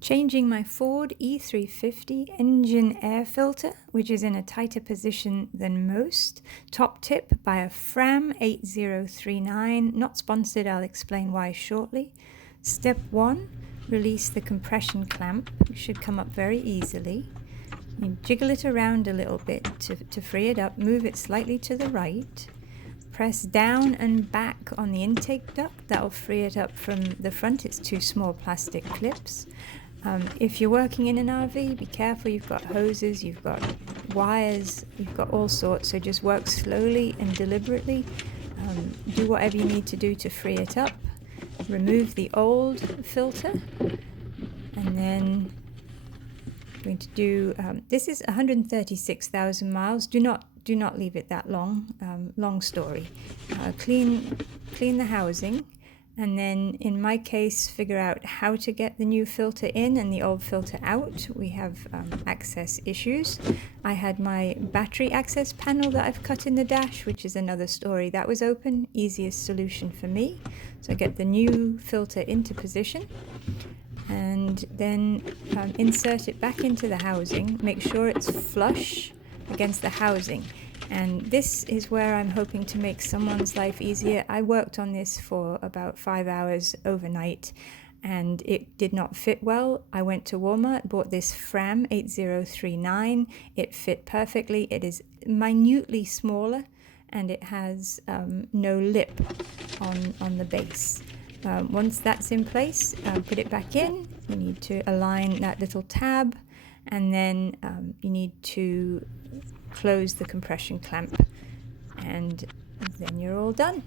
Changing my Ford E350 engine air filter, which is in a tighter position than most. Top tip by a FRAM 8039, not sponsored, I'll explain why shortly. Step 1, release the compression clamp, which should come up very easily. You jiggle it around a little bit to free it up, move it slightly to the right. Press down and back on the intake duct, that'll free it up from the front, it's two small plastic clips. If you're working in an RV, be careful, you've got hoses, you've got wires, you've got all sorts, so just work slowly and deliberately. Do whatever you need to do to free it up. Remove the old filter, and then I'm going to do, this is 136,000 miles, do not leave it that long, long story. Clean the housing. And then in my case, figure out how to get the new filter in and the old filter out. We have access issues. I had my battery access panel that I've cut in the dash, which is another story. That was open, easiest solution for me. So I get the new filter into position and then insert it back into the housing. Make sure it's flush against the housing. And this is where I'm hoping to make someone's life easier. I worked on this for about 5 hours overnight and it did not fit well. I went to Walmart, bought this FRAM 8039. It fit perfectly. It is minutely smaller and it has no lip on the base. Once that's in place, put it back in. You need to align that little tab, and then you need to close the compression clamp, and then you're all done.